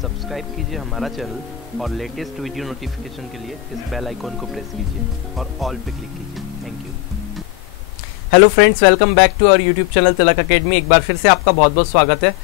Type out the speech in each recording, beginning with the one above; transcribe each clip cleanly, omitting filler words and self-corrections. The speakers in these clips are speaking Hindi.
सब्सक्राइब कीजिए हमारा चैनल और लेटेस्ट वीडियो नोटिफिकेशन के लिए इस बेल आइकॉन को प्रेस कीजिए और ऑल पे क्लिक कीजिए। Thank you. Hello friends, welcome back to our YouTube channel Tilak academy. एक बार फिर से आपका बहुत बहुत स्वागत है।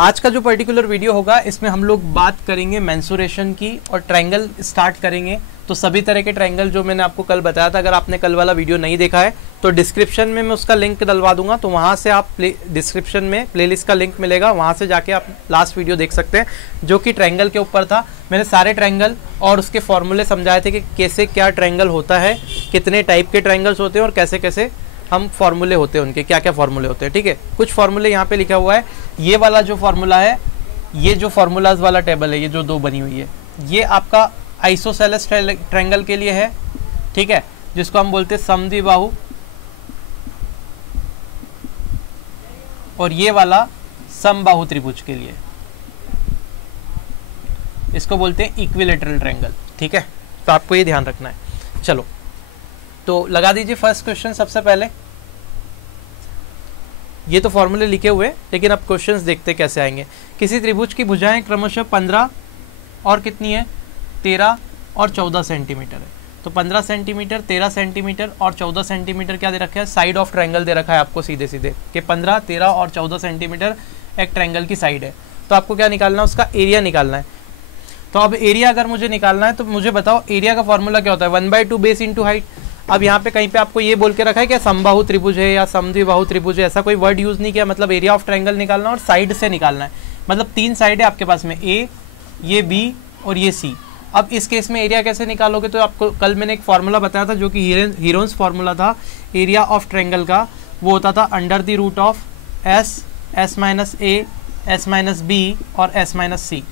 आज का जो पर्टिकुलर वीडियो होगा इसमें हम लोग बात करेंगे मेंसुरेशन की और ट्रायंगल स्टार्ट करेंगे। तो सभी तरह के ट्रायंगल जो मैंने आपको कल बताया था, अगर आपने कल वाला वीडियो नहीं देखा है तो डिस्क्रिप्शन में मैं उसका लिंक डलवा दूंगा, तो वहाँ से आप डिस्क्रिप्शन में प्लेलिस्ट का लिंक मिलेगा, वहाँ से जाके आप लास्ट वीडियो देख सकते हैं जो कि ट्रायंगल के ऊपर था। मैंने सारे ट्रायंगल और उसके फॉर्मूले समझाए थे कि कैसे क्या ट्रायंगल होता है, कितने टाइप के ट्रायंगल्स होते हैं और कैसे कैसे हम फॉर्मूले होते हैं, उनके क्या क्या फॉर्मूले होते हैं। ठीक है, कुछ फॉर्मूले यहाँ पे लिखा हुआ है। ये वाला जो फॉर्मूला है, ये जो फॉर्मूलाज वाला टेबल है, ये जो दो बनी हुई है, ये आपका आइसोसेलेस ट्रायंगल के लिए है। ठीक है, जिसको हम बोलते हैं समद्विबाहु, और ये वाला समबाहु त्रिभुज के लिए, इसको बोलते हैं इक्विलैटरल ट्रायंगल। ठीक है, तो आपको ये ध्यान रखना है। चलो तो लगा दीजिए फर्स्ट क्वेश्चन। सबसे पहले ये तो फॉर्मूले लिखे हुए, लेकिन अब क्वेश्चंस देखते कैसे आएंगे। किसी त्रिभुज की भुजाएं क्रमशः 15 और कितनी है, 13 और 14 सेंटीमीटर है। तो 15 सेंटीमीटर, 13 सेंटीमीटर और 14 सेंटीमीटर क्या दे रखा है, साइड ऑफ ट्रायंगल दे रखा है आपको सीधे सीधे कि 15, 13 और 14 सेंटीमीटर एक ट्रायंगल की साइड है। तो आपको क्या निकालना है, उसका एरिया निकालना है। तो अब एरिया अगर मुझे निकालना है तो मुझे बताओ एरिया का फॉर्मूला क्या होता है, 1/2 बेस इंटू हाइट। अब यहाँ पे कहीं पे आपको ये बोल के रखा है कि समबाहु त्रिभुज है या समद्विबाहु त्रिभुज है, ऐसा कोई वर्ड यूज नहीं किया। मतलब एरिया ऑफ ट्रायंगल निकालना और साइड से निकालना है। मतलब तीन साइड है आपके पास में, ए, ये बी और ये सी। अब इस केस में एरिया कैसे निकालोगे, तो आपको कल मैंने एक फार्मूला बताया था जो कि हीरोन्स फार्मूला था एरिया ऑफ ट्रायंगल का। वो होता था under the root of S, S minus A, S minus B और एस माइनस सी।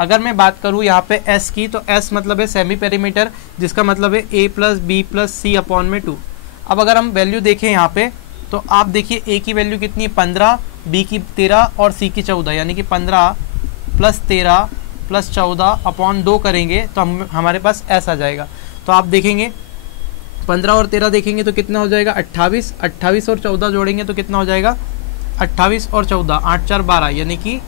अगर मैं बात करूँ यहाँ पे s की, तो s मतलब है सेमी पेरीमीटर, जिसका मतलब है a plus B plus C upon में 2। अब अगर हम वैल्यू देखें यहाँ पे, तो आप देखिए a की वैल्यू कितनी है, 15, b की 13 और c की 14, यानी कि 15 प्लस 13 प्लस 14 अपॉन 2 करेंगे तो हमारे पास s आ जाएगा। तो आप देखेंगे 15 और 13 देखेंगे तो कितना हो जाएगा, 28, 28 और 14 जोड़ेंगे तो कितना हो जाएगा, 28 और 14, 8 4 12, यानी कि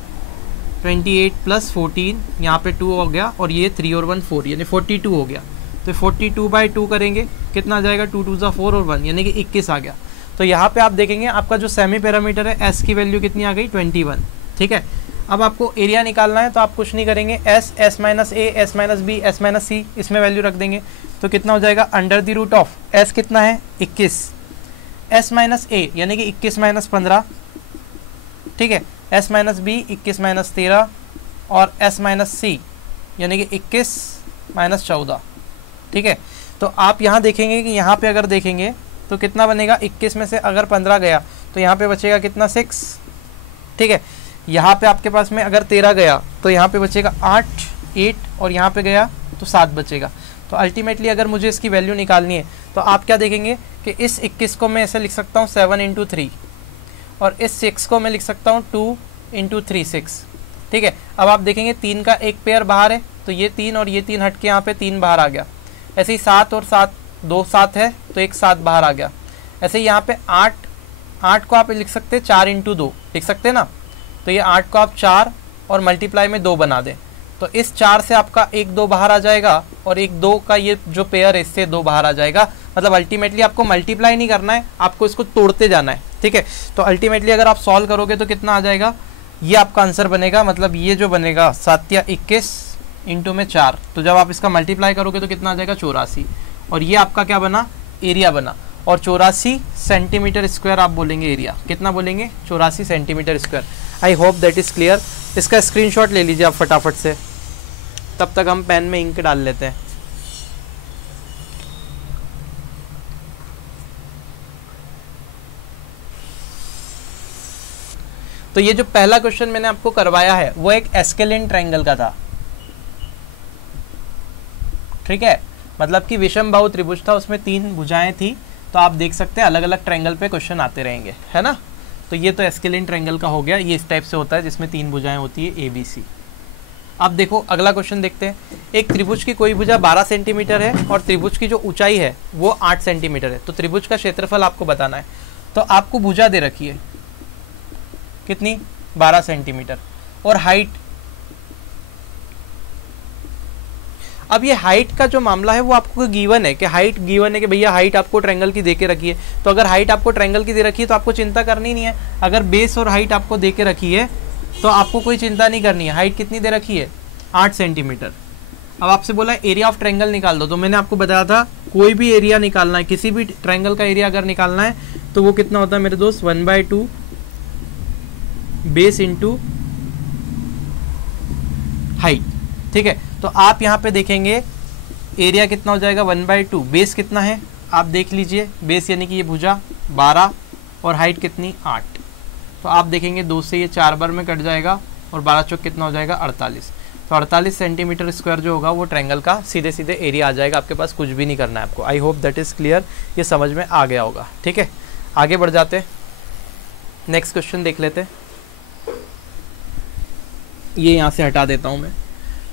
28 प्लस 14, यहाँ पे 2 हो गया और ये 3 और 1 4, यानी 42 हो गया। तो 42/2 करेंगे कितना आ जाएगा, 2 2 जा 4 और 1, यानी कि 21 आ गया। तो यहाँ पे आप देखेंगे आपका जो सेमी पैरामीटर है s की वैल्यू कितनी आ गई, 21। ठीक है, अब आपको एरिया निकालना है तो आप कुछ नहीं करेंगे, s, s minus A, s minus B, s minus C, इसमें वैल्यू रख देंगे तो कितना हो जाएगा, under the root of s कितना है, 21, s माइनस ए यानी कि 21 माइनस 15, ठीक है, s माइनस बी 21 माइनस 13 और s माइनस सी यानी कि 21 माइनस 14। ठीक है, तो आप यहाँ देखेंगे कि यहाँ पे अगर देखेंगे तो कितना बनेगा, 21 में से अगर 15 गया तो यहाँ पे बचेगा कितना, 6। ठीक है, यहाँ पे आपके पास में अगर 13 गया तो यहाँ पे बचेगा 8 और यहाँ पे गया तो 7 बचेगा। तो अल्टीमेटली अगर मुझे इसकी वैल्यू निकालनी है तो आप क्या देखेंगे कि इस 21 को मैं ऐसे लिख सकता हूँ 7 × 3 और इस 6 को मैं लिख सकता हूँ 2 × 3 6। ठीक है, अब आप देखेंगे 3 का एक पेयर बाहर है तो ये 3 और ये 3 हट के यहाँ पे 3 बाहर आ गया। ऐसे ही 7 और 7, 2 7 है तो एक 7 बाहर आ गया। ऐसे ही यहाँ पे 8 को आप लिख सकते हैं 4 × 2 लिख सकते हैं ना, तो ये 8 को आप 4 और मल्टीप्लाई में 2 बना दें तो इस 4 से आपका 1 2 बाहर आ जाएगा और 1 2 का ये जो पेयर है इससे 2 बाहर आ जाएगा। मतलब अल्टीमेटली आपको मल्टीप्लाई नहीं करना है, आपको इसको तोड़ते जाना है। ठीक है, तो अल्टीमेटली अगर आप सॉल्व करोगे तो कितना आ जाएगा, ये आपका आंसर बनेगा। मतलब ये जो बनेगा 7 या 21 इंटू में 4, तो जब आप इसका मल्टीप्लाई करोगे तो कितना आ जाएगा, 84। और ये आपका क्या बना, एरिया बना। और 84 सेंटीमीटर स्क्वायर आप बोलेंगे एरिया, कितना बोलेंगे, 84 centimetre square. I hope that is clear. इसका स्क्रीनशॉट ले लीजिए आप फटाफट से, तब तक हम पेन में इंक डाल लेते हैं। तो ये जो पहला क्वेश्चन मैंने आपको करवाया है वो एक एस्केलेन ट्रायंगल का था। ठीक है, मतलब कि विषमबाहु त्रिभुज था, उसमें 3 भुजाएं थी। तो आप देख सकते हैं अलग अलग ट्रायंगल पे क्वेश्चन आते रहेंगे, है ना। तो ये तो एस्केलेन ट्रायंगल का हो गया, ये इस टाइप से होता है जिसमें 3 भुजाएं होती है ए बी सी। अब देखो अगला क्वेश्चन देखते हैं। एक त्रिभुज की कोई भुजा 12 सेंटीमीटर है और त्रिभुज की जो ऊंचाई है वो 8 सेंटीमीटर है। तो त्रिभुज का क्षेत्रफल आपको बताना है। तो आपको भुजा दे रखी है कितनी, 12 सेंटीमीटर, और हाइट अब ये हाइट का जो मामला है वो आपको गिवन है कि हाइट गिवन है कि भैया हाइट आपको ट्रायंगल की दे के रखी है। तो अगर हाइट आपको ट्रायंगल की दे रखी है तो आपको चिंता करनी नहीं है। अगर बेस और हाइट आपको दे के रखी है तो आपको कोई चिंता नहीं करनी है। हाइट कितनी दे रखी है? 8 सेंटीमीटर। अब आपसे बोला है एरिया ऑफ ट्रायंगल निकाल दो, तो मैंने आपको बताया था कोई भी एरिया निकालना है, किसी भी ट्रायंगल का एरिया अगर निकालना है तो वो कितना होता है मेरे दोस्त? 1/2 बेस इंटू हाइट। ठीक है, तो आप यहाँ पे देखेंगे एरिया कितना हो जाएगा? 1/2। बेस कितना है आप देख लीजिए, बेस यानी कि ये भुजा 12 और हाइट कितनी? 8। तो आप देखेंगे 2 से ये 4 बार में कट जाएगा और 12 चौक कितना हो जाएगा? 48। तो 48 सेंटीमीटर स्क्वायर जो होगा वो ट्रायंगल का सीधे सीधे एरिया आ जाएगा। आपके पास कुछ भी नहीं करना है आपको। I hope that is clear, ये समझ में आ गया होगा। ठीक है, आगे बढ़ जाते, नेक्स्ट क्वेश्चन देख लेते। ये यहाँ से हटा देता हूँ मैं।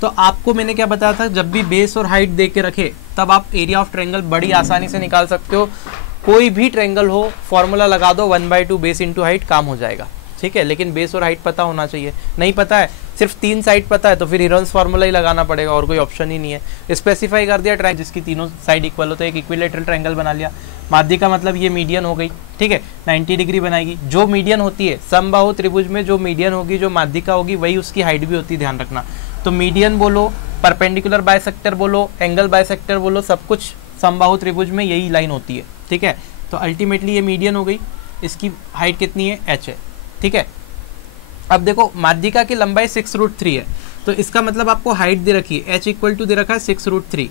तो आपको मैंने क्या बताया था, जब भी बेस और हाइट दे के रखे तब आप एरिया ऑफ ट्रायंगल बड़ी आसानी से निकाल सकते हो। कोई भी ट्रायंगल हो, फॉर्मूला लगा दो 1/2 बेस इंटू हाइट, काम हो जाएगा। ठीक है, लेकिन बेस और हाइट पता होना चाहिए। नहीं पता है, सिर्फ 3 साइड पता है तो फिर हीरोन्स फार्मूला ही लगाना पड़ेगा और कोई ऑप्शन ही नहीं है। स्पेसिफाई कर दिया ट्रायंगल जिसकी तीनों साइड इक्वल हो तो एक इक्विलेटरल ट्रायंगल बना लिया। माध्यिका का मतलब ये मीडियन हो गई। ठीक है, 90 डिग्री बनाएगी। जो मीडियन होती है समबाहु त्रिभुज में, जो मीडियन होगी, जो माध्यिका होगी, वही उसकी हाइट भी होती है, ध्यान रखना। तो मीडियन बोलो, परपेंडिकुलर बाइसेक्टर बोलो, एंगल बाइसेक्टर बोलो, सब कुछ समबाहु त्रिभुज में यही लाइन होती है। ठीक है, तो अल्टीमेटली ये मीडियन हो गई। इसकी हाइट कितनी है? h है। ठीक है, अब देखो माध्यिका की लंबाई 6√3 है, तो इसका मतलब आपको हाइट दे रखी है, h इक्वल टू दे रखा है 6√3।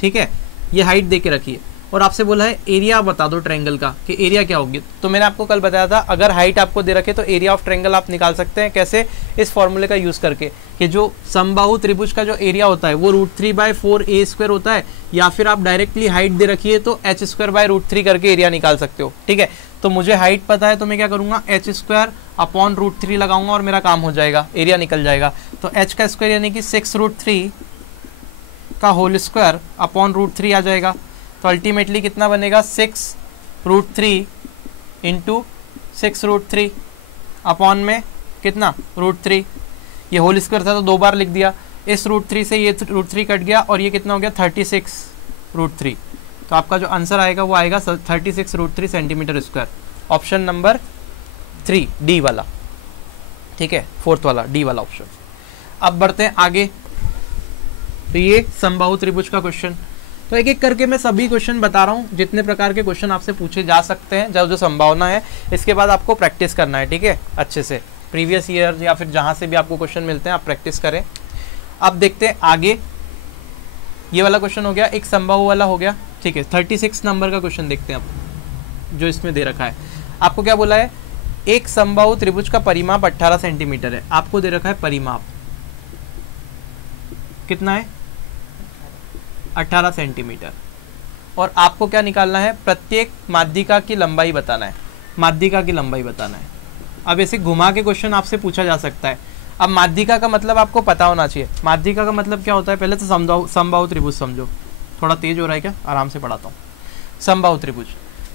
ठीक है, ये हाइट दे के रखी है और आपसे बोला है एरिया बता दो ट्रायंगल का कि एरिया क्या होगी। तो मैंने आपको कल बताया था अगर हाइट आपको दे रखे तो एरिया ऑफ ट्रायंगल आप निकाल सकते हैं। कैसे? इस फॉर्मूले का यूज़ करके कि जो समबाहु त्रिभुज का जो एरिया होता है वो √3/4a² होता है, या फिर आप डायरेक्टली हाइट दे रखी है तो h² √3 करके एरिया निकाल सकते हो। ठीक है, तो मुझे हाइट पता है तो मैं क्या करूँगा? h² √3 लगाऊंगा और मेरा काम हो जाएगा, एरिया निकल जाएगा। तो h का स्क्वायर यानी कि 6√3 का होल स्क्वायर अपॉन √3 आ जाएगा। तो अल्टीमेटली कितना बनेगा? 6√3 इंटू 6√3 अपॉन में कितना? √3। ये होल स्क्वायर था तो 2 बार लिख दिया। इस √3 से ये √3 कट गया और ये कितना हो गया? 36√3। तो आपका जो आंसर आएगा वो आएगा 36√3 centimetre square. Option number 3 D वाला। ठीक है, 4th वाला डी वाला ऑप्शन। अब बढ़ते हैं आगे। तो ये समबाहु त्रिभुज का क्वेश्चन। तो एक एक करके मैं सभी क्वेश्चन बता रहा हूँ, जितने प्रकार के क्वेश्चन आपसे पूछे जा सकते हैं, जो संभावना है। इसके बाद आपको प्रैक्टिस करना है। ठीक है, अच्छे से प्रीवियस ईयर या फिर जहाँ से भी आपको क्वेश्चन मिलते हैं आप प्रैक्टिस करें। अब देखते हैं आगे। ये वाला क्वेश्चन हो गया, एक समबाहु वाला हो गया। ठीक है, 36 नंबर का क्वेश्चन देखते हैं आप, जो इसमें दे रखा है। आपको क्या बोला है? एक समबाहु त्रिभुज का परिमाप 18 सेंटीमीटर है। आपको दे रखा है परिमाप कितना है? 18 सेंटीमीटर। और आपको क्या निकालना है? प्रत्येक माध्यिका की लंबाई बताना है। माध्यिका की लंबाई बताना है। अब ऐसे घुमा के क्वेश्चन आपसे पूछा जा सकता है। अब माध्यिका का मतलब आपको पता होना चाहिए। माध्यिका का मतलब क्या होता है? पहले तो समबाहु त्रिभुज समझो। थोड़ा तेज हो रहा है क्या? आराम से पढ़ाता हूँ। समबाहु त्रिभुज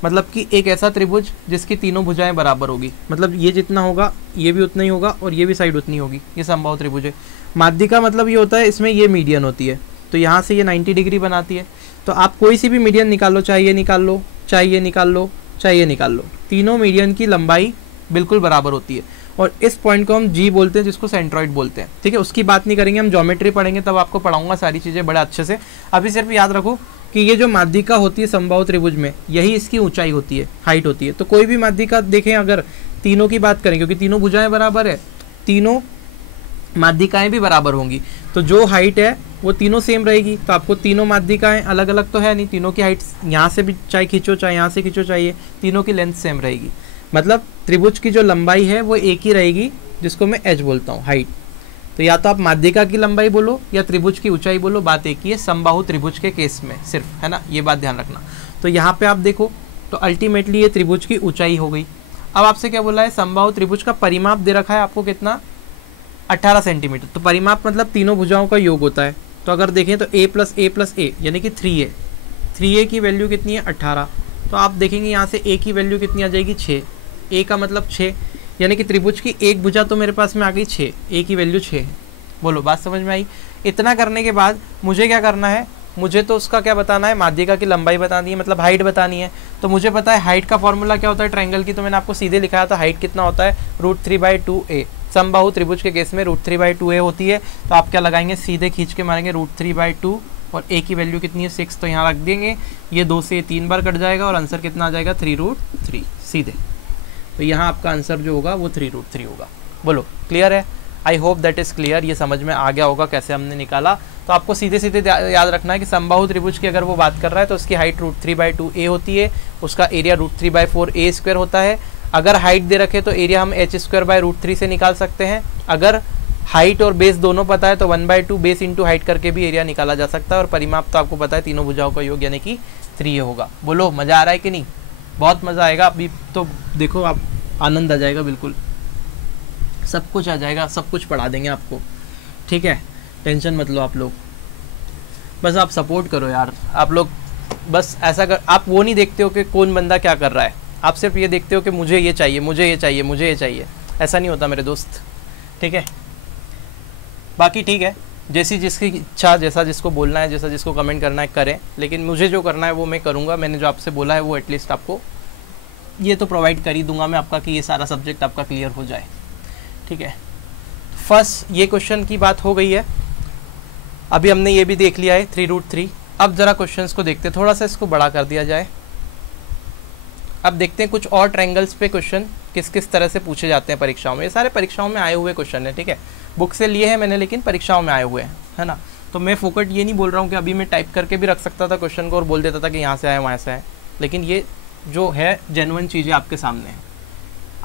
मतलब कि एक ऐसा त्रिभुज जिसकी तीनों भुजाएं बराबर होगी। मतलब ये जितना होगा ये भी उतना ही होगा और ये भी साइड उतनी होगी। ये समबाहु त्रिभुज है। माध्यिका मतलब ये होता है इसमें ये मीडियन होती है, तो यहाँ से ये 90 डिग्री बनाती है। तो आप कोई सी भी मीडियन निकाल लो, चाहे ये निकाल लो, चाहे ये निकाल लो, चाहे ये निकाल लो, तीनों मीडियन की लंबाई बिल्कुल बराबर होती है। और इस पॉइंट को हम जी बोलते हैं, जिसको सेंट्रॉइड बोलते हैं। ठीक है, उसकी बात नहीं करेंगे, हम ज्योमेट्री पढ़ेंगे तब आपको पढ़ाऊंगा सारी चीज़ें बड़े अच्छे से। अभी सिर्फ याद रखो कि ये जो माध्यिका होती है समबाहु त्रिभुज में, यही इसकी ऊंचाई होती है, हाइट होती है। तो कोई भी माध्यिका देखें, अगर तीनों की बात करें, क्योंकि तीनों भुजाएं बराबर है, तीनों माध्यिकाएं भी बराबर होंगी, तो जो हाइट है वो तीनों सेम रहेगी। तो आपको तीनों माध्यिकाएं अलग अलग तो है नहीं, तीनों की हाइट यहाँ से भी चाहे खींचो चाहे यहाँ से खींचो, चाहिए तीनों की लेंथ सेम रहेगी। मतलब त्रिभुज की जो लंबाई है वो एक ही रहेगी, जिसको मैं एच बोलता हूँ, हाइट। तो या तो आप माध्यिका की लंबाई बोलो या त्रिभुज की ऊंचाई बोलो, बात एक ही है समबाहु त्रिभुज के केस में सिर्फ, है ना, ये बात ध्यान रखना। तो यहाँ पे आप देखो तो अल्टीमेटली ये त्रिभुज की ऊंचाई हो गई। अब आपसे क्या बोला है? समबाहु त्रिभुज का परिमाप दे रखा है आपको कितना? 18 सेंटीमीटर। तो परिमाप मतलब तीनों भुजाओं का योग होता है। तो अगर देखें तो a + a + a यानी कि 3a, 3a की वैल्यू कितनी है? 18। तो आप देखेंगे यहाँ से a की वैल्यू कितनी आ जाएगी? 6। a का मतलब 6, यानी कि त्रिभुज की एक भुजा तो मेरे पास में आ गई 6, a की वैल्यू 6 है। बोलो बात समझ में आई। इतना करने के बाद मुझे क्या करना है, मुझे तो उसका क्या बताना है, माध्यिका की लंबाई बतानी है, मतलब हाइट बतानी है। तो मुझे पता है हाइट का फॉर्मूला क्या होता है ट्रायंगल की, तो मैंने आपको सीधे लिखाया था हाइट कितना होता है √3/2a। समबाहु त्रिभुज के केस में √3/2a होती है। तो आप क्या लगाएंगे, सीधे खींच के मारेंगे √3/2 और a की वैल्यू कितनी है 6, तो यहाँ रख देंगे। ये 2 से 3 बार कट जाएगा और आंसर कितना आ जाएगा 3√3 सीधे। तो यहाँ आपका आंसर जो होगा वो 3√3 होगा। बोलो क्लियर है? I hope that is clear. ये समझ में आ गया होगा कैसे हमने निकाला। तो आपको सीधे सीधे याद रखना है कि समबाहु त्रिभुज की अगर वो बात कर रहा है तो उसकी हाइट √3/2a होती है, उसका एरिया √3/4a² होता है। अगर हाइट दे रखे तो एरिया हम h² √3 से निकाल सकते हैं। अगर हाइट और बेस दोनों पता है तो 1/2 बेस इंटू हाइट करके भी एरिया निकाला जा सकता है। और परिमाप तो आपको पता है तीनों भुजाओं का योग यानी कि 3a होगा। बोलो मज़ा आ रहा है कि नहीं? बहुत मज़ा आएगा। अभी तो देखो आप आनंद आ जाएगा, बिल्कुल सब कुछ आ जाएगा, सब कुछ पढ़ा देंगे आपको, ठीक है? टेंशन मत लो आप लोग, बस आप सपोर्ट करो यार। आप लोग बस ऐसा कर, आप वो नहीं देखते हो कि कौन बंदा क्या कर रहा है, आप सिर्फ ये देखते हो कि मुझे ये चाहिए, मुझे ये चाहिए, मुझे ये चाहिए। ऐसा नहीं होता मेरे दोस्त, ठीक है? बाकी ठीक है, जैसी जिसकी इच्छा, जैसा जिसको बोलना है, जैसा जिसको कमेंट करना है करें, लेकिन मुझे जो करना है वो मैं करूँगा। मैंने जो आपसे बोला है वो एटलीस्ट आपको ये तो प्रोवाइड कर ही दूंगा मैं आपका कि ये सारा सब्जेक्ट आपका क्लियर हो जाए, ठीक है? फर्स्ट ये क्वेश्चन की बात हो गई है। अभी हमने ये भी देख लिया है 3√3। अब ज़रा क्वेश्चंस को देखते हैं, थोड़ा सा इसको बड़ा कर दिया जाए। अब देखते हैं कुछ और ट्रायंगल्स पे क्वेश्चन किस किस तरह से पूछे जाते हैं परीक्षाओं में। ये सारे परीक्षाओं में आए हुए क्वेश्चन है, ठीक है? बुक से लिए हैं मैंने, लेकिन परीक्षाओं में आए हुए हैं, है ना? तो मैं फोकट ये नहीं बोल रहा हूँ कि अभी मैं टाइप करके भी रख सकता था क्वेश्चन को और बोल देता था कि यहाँ से आए वहाँ से आए, लेकिन ये जो है जेन्युइन चीज़ें आपके सामने है।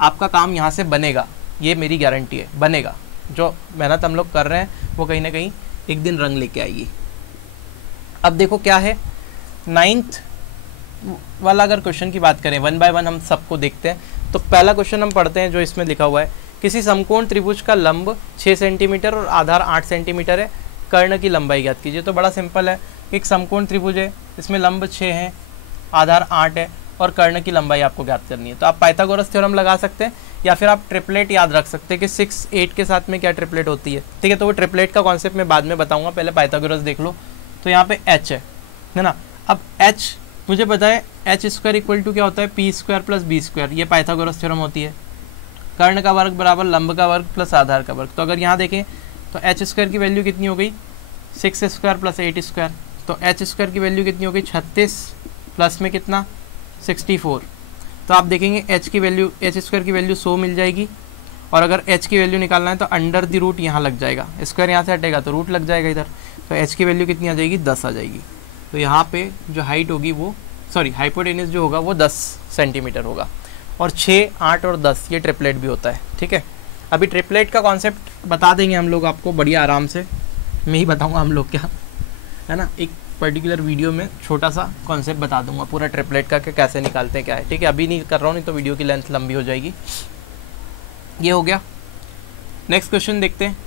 आपका काम यहाँ से बनेगा, ये मेरी गारंटी है, बनेगा। जो मेहनत हम लोग कर रहे हैं वो कहीं ना कहीं एक दिन रंग लेके आएगी। अब देखो क्या है 9th वाला, अगर क्वेश्चन की बात करें 1 बाय 1 हम सबको देखते हैं। तो पहला क्वेश्चन हम पढ़ते हैं जो इसमें लिखा हुआ है, किसी समकोण त्रिभुज का लंब 6 सेंटीमीटर और आधार 8 सेंटीमीटर है, कर्ण की लंबाई ज्ञात कीजिए। तो बड़ा सिंपल है, एक समकोण त्रिभुज है, इसमें लंब 6 है, आधार 8 है और कर्ण की लंबाई आपको ज्ञात करनी है। तो आप पाइथागोरस थ्योरम लगा सकते हैं या फिर आप ट्रिपलेट याद रख सकते हैं कि 6, 8 के साथ में क्या ट्रिपलेट होती है, ठीक है? तो वो ट्रिपलेट का कॉन्सेप्ट मैं बाद में बताऊंगा, पहले पाइथागोरस देख लो। तो यहाँ पे h है ना? अब h मुझे पता है h² इक्वल टू क्या होता है p² + b², ये पाइथागोरस थ्योरम होती है। कर्ण का वर्ग बराबर लंब का वर्ग प्लस आधार का वर्ग। तो अगर यहाँ देखें तो h² की वैल्यू कितनी हो गई 6² + 8²। तो h² की वैल्यू कितनी हो गई 36 प्लस में कितना 64। तो आप देखेंगे h² की वैल्यू 100 मिल जाएगी। और अगर h की वैल्यू निकालना है तो अंडर द रूट यहाँ लग जाएगा, स्क्वायर यहाँ से हटेगा तो रूट लग जाएगा इधर। तो h की वैल्यू कितनी आ जाएगी 10 आ जाएगी। तो यहाँ पे जो हाइट होगी वो हाइपोटेनस जो होगा वो 10 सेंटीमीटर होगा। और 6, 8 और 10 ये ट्रिपलेट भी होता है, ठीक है? अभी ट्रिपलेट का कॉन्सेप्ट बता देंगे हम लोग आपको बढ़िया आराम से, मैं ही बताऊँगा हम लोग क्या, है ना? एक पर्टिकुलर वीडियो में छोटा सा कॉन्सेप्ट बता दूंगा पूरा ट्रिपलेट का कि कैसे निकालते हैं क्या है, ठीक है? अभी नहीं कर रहा हूँ, नहीं तो वीडियो की लेंथ लंबी हो जाएगी। ये हो गया। नेक्स्ट क्वेश्चन देखते हैं।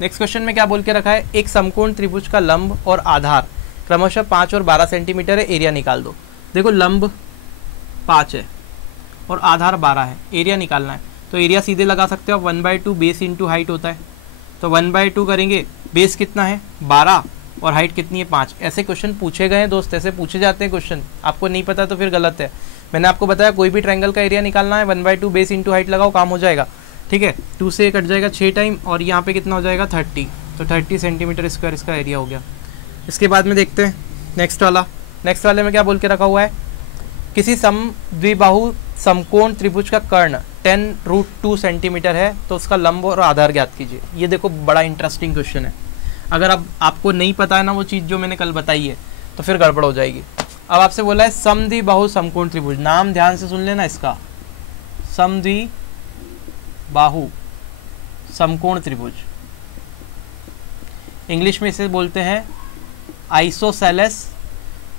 नेक्स्ट क्वेश्चन में क्या बोल के रखा है, एक समकोण त्रिभुज का लंब और आधार क्रमशः 5 और 12 सेंटीमीटर है, एरिया निकाल दो। देखो लंब 5 है और आधार 12 है, एरिया निकालना है। तो एरिया सीधे लगा सकते हो, 1/2 बेस इंटू हाइट होता है। तो 1/2 करेंगे, बेस कितना है 12 और हाइट कितनी है 5। ऐसे क्वेश्चन पूछे गए हैं दोस्त, ऐसे पूछे जाते हैं क्वेश्चन। आपको नहीं पता तो फिर गलत है। मैंने आपको बताया कोई भी ट्रायंगल का एरिया निकालना है 1/2 बेस इंटू हाइट लगाओ, काम हो जाएगा, ठीक है? 2 से कट जाएगा 6 टाइम और यहाँ पे कितना हो जाएगा 30। तो 30 सेंटीमीटर स्क्वायर इसका एरिया हो गया। इसके बाद में देखते हैं नेक्स्ट वाला। नेक्स्ट वाले में क्या बोल के रखा हुआ है, किसी द्विबाहु समकोण त्रिभुज का कर्ण 10√2 सेंटीमीटर है, तो उसका लंब और आधार ज्ञात कीजिए। ये देखो बड़ा इंटरेस्टिंग क्वेश्चन है। अगर अब आपको नहीं पता है ना वो चीज़ जो मैंने कल बताई है तो फिर गड़बड़ हो जाएगी। अब आपसे बोला है समद्विबाहु समकोण त्रिभुज, नाम ध्यान से सुन लेना इसका, समद्विबाहु समकोण त्रिभुज। इंग्लिश में इसे बोलते हैं isosceles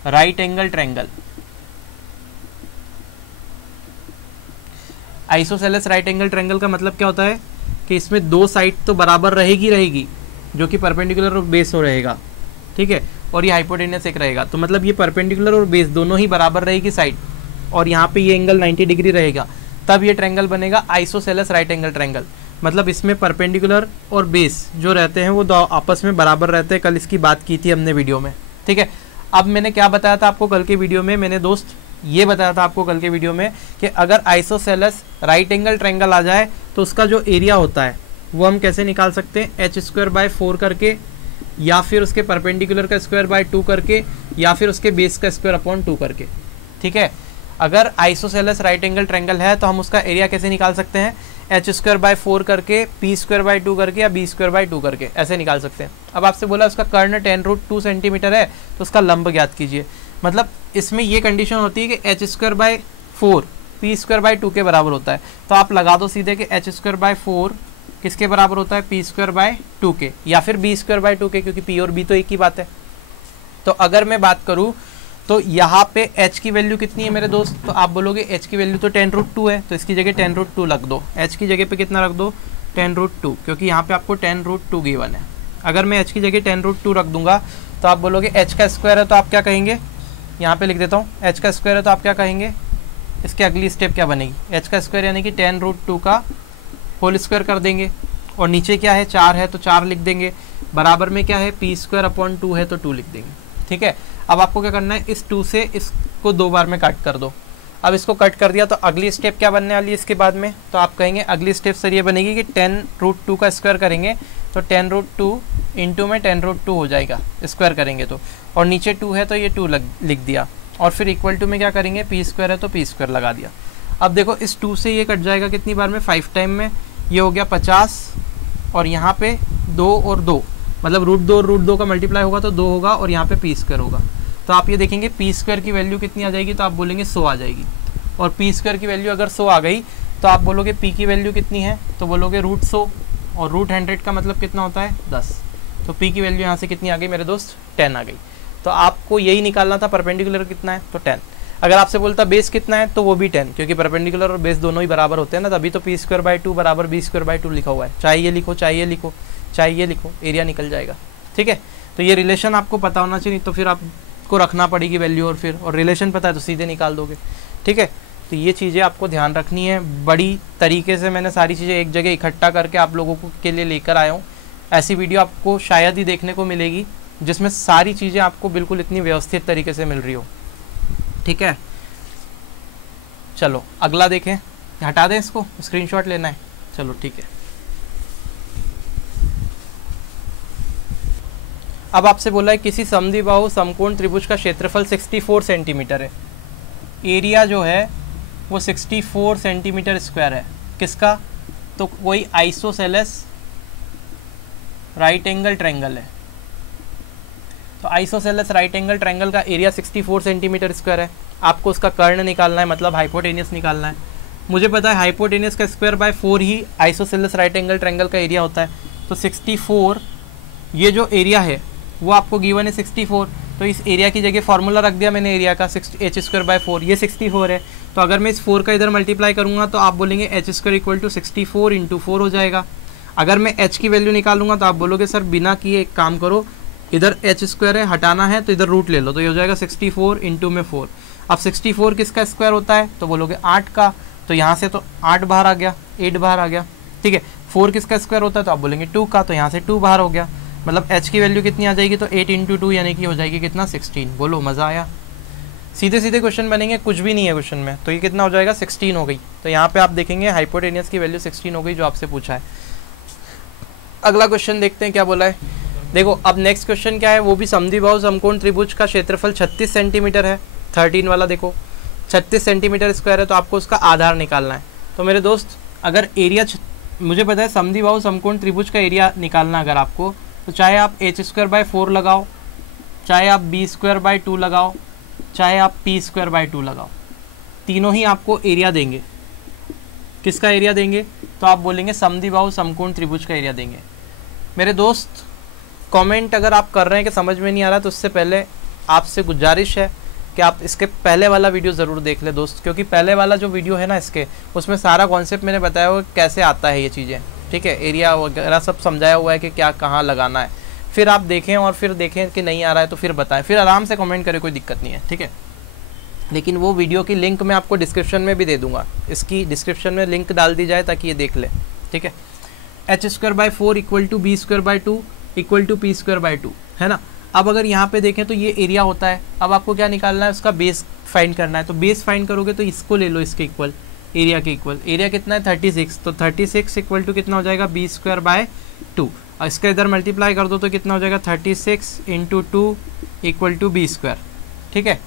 right angle triangle. Isosceles right angle triangle का मतलब क्या होता है कि इसमें दो साइड तो बराबर रहेगी जो कि परपेंडिकुलर और बेस हो रहेगा, ठीक है? और ये हाइपोटेनस एक रहेगा। तो मतलब ये परपेंडिकुलर और बेस दोनों ही बराबर रहेगी साइड, और यहाँ पे ये एंगल 90 डिग्री रहेगा, तब ये ट्रायंगल बनेगा आइसोसेलेस राइट एंगल ट्रायंगल। मतलब इसमें परपेंडिकुलर और बेस जो रहते हैं वो दो आपस में बराबर रहते हैं। कल इसकी बात की थी हमने वीडियो में, ठीक है। अब मैंने क्या बताया था आपको कल के वीडियो में, मैंने दोस्त ये बताया था आपको कल के वीडियो में कि अगर आइसोसेलेस राइट एंगल ट्रायंगल आ जाए तो उसका जो एरिया होता है वो हम कैसे निकाल सकते हैं, h²/4 करके, या फिर उसके परपेंडिकुलर का स्क्वायर/2 करके, या फिर उसके बेस का स्क्वायर/2 करके, ठीक है। अगर आइसोसेलेस राइट एंगल ट्रायंगल है तो हम उसका एरिया कैसे निकाल सकते हैं, h²/4 करके, p²/2 करके, या b²/2 करके, ऐसे निकाल सकते हैं। अब आपसे बोला उसका कर्ण 10√2 सेंटीमीटर है तो उसका लंब ज्ञात कीजिए। मतलब इसमें ये कंडीशन होती है कि h²/4 p²/2 के बराबर होता है, तो आप लगा दो सीधे कि h²/4 किसके बराबर होता है, p²/2 के, या फिर b²/2 के, क्योंकि p और b तो एक ही बात है। तो अगर मैं बात करूँ तो यहाँ पे h की वैल्यू कितनी है मेरे दोस्त, तो आप बोलोगे h की वैल्यू तो 10√2 है, तो इसकी जगह 10√2 रख दो। h की जगह पे कितना रख दो, 10√2, क्योंकि यहाँ पे आपको 10√2 गिवन है। अगर मैं h की जगह 10√2 रख दूंगा तो आप बोलोगे h का स्क्वायर है, तो आप क्या कहेंगे, यहाँ पे लिख देता हूँ, h का स्क्वायर है तो आप क्या कहेंगे, इसके अगली स्टेप क्या बनेगी, h का स्क्वायर यानी कि 10√2 का होल स्क्वायर कर देंगे, और नीचे क्या है 4 है तो 4 लिख देंगे, बराबर में क्या है p²/2 है तो 2 लिख देंगे, ठीक है। अब आपको क्या करना है, इस 2 से इसको 2 बार में कट कर दो। अब इसको कट कर दिया तो अगली स्टेप क्या बनने वाली है इसके बाद में, तो आप कहेंगे अगली स्टेप सर ये बनेगी कि 10√2 का स्क्वायर करेंगे तो 10√2 इंटू में 10√2 हो जाएगा स्क्वायर करेंगे तो, और नीचे 2 है तो ये 2 लिख दिया, और फिर इक्वल टू में क्या करेंगे, p² है तो p² लगा दिया। अब देखो इस 2 से ये कट जाएगा कितनी बार में, 5 टाइम में, ये हो गया 50, और यहाँ पे 2 और 2, मतलब √2 और √2 का मल्टीप्लाई होगा तो 2 होगा, और यहाँ पे p² होगा। तो आप ये देखेंगे p² की वैल्यू कितनी आ जाएगी, तो आप बोलेंगे 100 आ जाएगी, और p² की वैल्यू अगर 100 आ गई तो आप बोलोगे p की वैल्यू कितनी है, तो बोलोगे √100, और √100 का मतलब कितना होता है 10, तो p की वैल्यू यहाँ से कितनी आ गई मेरे दोस्त, 10 आ गई। तो आपको यही निकालना था, परपेंडिकुलर कितना है तो 10। अगर आपसे बोलता बेस कितना है तो वो भी 10, क्योंकि परपेंडिकुलर और बेस दोनों ही बराबर होते हैं ना, तभी तो p²/2 बराबर b²/2 लिखा हुआ है। चाहे ये लिखो, चाहे ये लिखो, चाहे ये लिखो, एरिया निकल जाएगा, ठीक है। तो ये रिलेशन आपको पता होना चाहिए, तो फिर आपको रखना पड़ेगी वैल्यू, और रिलेशन पता है तो सीधे निकाल दोगे, ठीक है। तो ये चीज़ें आपको ध्यान रखनी है। बड़ी तरीके से मैंने सारी चीज़ें एक जगह इकट्ठा करके आप लोगों को के लिए लेकर आया हूँ। ऐसी वीडियो आपको शायद ही देखने को मिलेगी जिसमें सारी चीज़ें आपको बिल्कुल इतनी व्यवस्थित तरीके से मिल रही हो, ठीक है। चलो अगला देखें, हटा दें इसको, स्क्रीनशॉट लेना है, चलो ठीक है। अब आपसे बोला है किसी समद्विबाहु समकोण त्रिभुज का क्षेत्रफल 64 सेंटीमीटर है, एरिया जो है वो 64 सेंटीमीटर स्क्वायर है, किसका, तो कोई आइसोसेलेस राइट एंगल ट्रायंगल है। तो आइसोसेलेस राइट एंगल ट्रायंगल का एरिया 64 सेंटीमीटर स्क्वायर है। आपको उसका कर्ण निकालना है, मतलब हाइपोटेनियस निकालना है। मुझे पता है हाइपोटेनियस का स्क्वायर/4 ही आइसोसेलेस राइट एंगल ट्रायंगल का एरिया होता है। तो 64, ये जो एरिया है वो आपको गिवन है 64, तो इस एरिया की जगह फार्मूला रख दिया मैंने एरिया का, h²/4, ये 64 है। तो अगर मैं इस 4 का इधर मल्टीप्लाई करूँगा तो आप बोलेंगे h² = 64 × 4 हो जाएगा। अगर मैं h की वैल्यू निकालूंगा तो आप बोलोगे सर बिना किए एक काम करो, इधर h² है, हटाना है तो इधर रूट ले लो, तो ये हो जाएगा 64 × में 4। अब 64 किसका स्क्वायर होता है, तो बोलोगे 8 का, तो यहाँ से तो 8 बाहर आ गया, 8 बाहर आ गया, ठीक है। 4 किसका स्क्वायर होता है, तो आप बोलेंगे 2 का, तो यहाँ से 2 बाहर हो गया, मतलब h की वैल्यू कितनी आ जाएगी, तो 8 × 2 यानी कि हो जाएगी कितना, 16। बोलो मज़ा आया। सीधे सीधे क्वेश्चन बनेंगे, कुछ भी नहीं है क्वेश्चन में, तो ये कितना हो जाएगा, 16 हो गई। तो यहाँ पे आप देखेंगे हाइपोटेनियस की वैल्यू 16 हो गई जो आपसे पूछा है। अगला क्वेश्चन देखते हैं क्या बोला है। देखो अब नेक्स्ट क्वेश्चन क्या है, वो भी समद्विबाहु समकोण त्रिभुज का क्षेत्रफल 36 सेंटीमीटर है। 13 वाला देखो 36 सेंटीमीटर स्क्वायर है, तो आपको उसका आधार निकालना है। तो मेरे दोस्त अगर एरिया, मुझे पता है समद्विबाहु समकोण त्रिभुज का एरिया निकालना अगर आपको, तो चाहे आप h²/4 लगाओ, चाहे आप b²/2 लगाओ, चाहे आप p²/2 लगाओ, तीनों ही आपको एरिया देंगे। किसका एरिया देंगे, तो आप बोलेंगे समद्विबाहु समकोण त्रिभुज का एरिया देंगे। मेरे दोस्त कमेंट अगर आप कर रहे हैं कि समझ में नहीं आ रहा, तो उससे पहले आपसे गुजारिश है कि आप इसके पहले वाला वीडियो ज़रूर देख ले दोस्त, क्योंकि पहले वाला जो वीडियो है ना इसके, उसमें सारा कॉन्सेप्ट मैंने बताया हुआ कैसे आता है ये चीज़ें, ठीक है। एरिया वगैरह सब समझाया हुआ है कि क्या कहाँ लगाना है। फिर आप देखें और फिर देखें कि नहीं आ रहा है तो फिर बताएं, फिर आराम से कमेंट करें, कोई दिक्कत नहीं है, ठीक है। लेकिन वो वीडियो की लिंक मैं आपको डिस्क्रिप्शन में भी दे दूँगा, इसकी डिस्क्रिप्शन में लिंक डाल दी जाए ताकि ये देख ले, ठीक है। H square by 4 equal to B square by 2 equal to P square by 2, है ना। अब अगर यहाँ पे देखें तो ये एरिया होता है। अब आपको क्या निकालना है, उसका बेस फाइंड करना है। तो बेस फाइंड करोगे तो इसको ले लो इसके इक्वल, एरिया के इक्वल। एरिया कितना है 36, तो 36 इक्वल टू कितना हो जाएगा बी स्क्वायर बाय 2। और इसका इधर मल्टीप्लाई कर दो तो कितना हो जाएगा 36 into 2 equal to B square, ठीक है।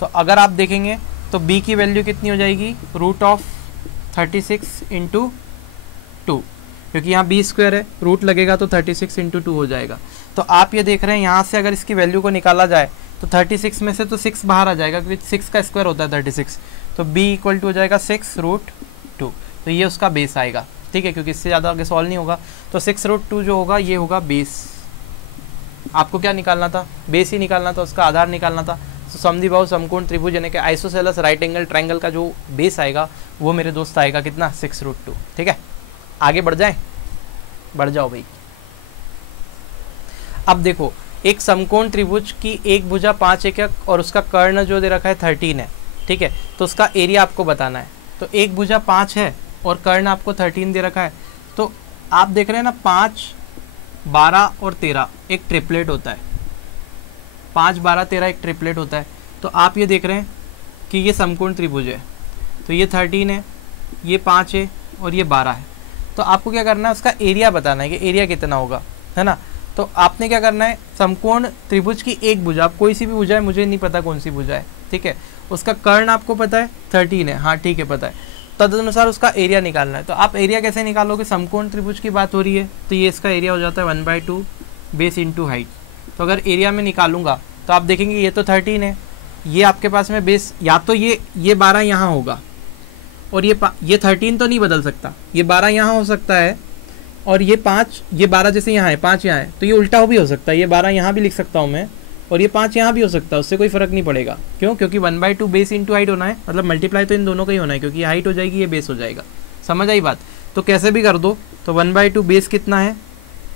तो अगर आप देखेंगे तो b की वैल्यू कितनी हो जाएगी, रूट ऑफ 36 इंटू 2, क्योंकि यहाँ बी स्क्वायर है, रूट लगेगा तो 36 इंटू 2 हो जाएगा। तो आप ये देख रहे हैं यहाँ से अगर इसकी वैल्यू को निकाला जाए तो 36 में से तो 6 बाहर आ जाएगा, क्योंकि 6 का स्क्वायर होता है 36। तो b इक्वल टू हो जाएगा 6 रूट 2, तो ये उसका बेस आएगा, ठीक है, क्योंकि इससे ज़्यादा आगे सॉल्व नहीं होगा। तो 6 रूट 2 जो होगा ये होगा बेस। आपको क्या निकालना था, बेस ही निकालना था, उसका आधार निकालना था। तो समद्विबाहु समकोण त्रिभुज यानी कि आइसोसेलेस राइट एंगल ट्रायंगल का जो बेस आएगा वो मेरे दोस्त आएगा कितना 6 रूट 2, ठीक है। आगे बढ़ जाएं, बढ़ जाओ भाई। अब देखो एक समकोण त्रिभुज की एक भुजा 5 एकक और उसका कर्ण जो दे रखा है 13 है, ठीक है। तो उसका एरिया आपको बताना है। तो एक भुजा 5 है और कर्ण आपको 13 दे रखा है। तो आप देख रहे हैं ना 5, 12 और 13 एक ट्रिपलेट होता है। 5, 12, 13 एक ट्रिपलेट होता है। तो आप ये देख रहे हैं कि ये समकोण त्रिभुज है। तो ये 13 है, ये 5 है और ये 12 है। तो आपको क्या करना है, उसका एरिया बताना है कि एरिया कितना होगा, है ना। तो आपने क्या करना है, समकोण त्रिभुज की एक भुजा, आप कोई सी भी भुजा है, मुझे नहीं पता कौन सी भुजा है, ठीक है, उसका कर्ण आपको पता है 13 है, हाँ ठीक है पता है। तदनुसार उसका एरिया निकालना है। तो आप एरिया कैसे निकालोगे, समकोण त्रिभुज की बात हो रही है तो ये इसका एरिया हो जाता है 1/2 बेस इंटू हाइट। तो अगर एरिया में निकालूंगा तो आप देखेंगे ये तो 13 है, ये आपके पास में बेस, या तो ये 12 यहाँ होगा और ये 13 तो नहीं बदल सकता, ये 12 यहाँ हो सकता है और ये 5, ये 12 जैसे यहाँ है, 5 यहाँ है, तो ये उल्टा भी हो सकता है, ये 12 यहाँ भी लिख सकता हूँ मैं और ये 5 यहाँ भी हो सकता है, उससे कोई फर्क नहीं पड़ेगा। क्यों, क्योंकि 1/2 बेस इंटू हाइट होना है, मतलब मल्टीप्लाई तो इन दोनों का ही होना है, क्योंकि ये हाइट हो जाएगी ये बेस हो जाएगा। समझ आई बात। तो कैसे भी कर दो, तो 1/2 बेस कितना है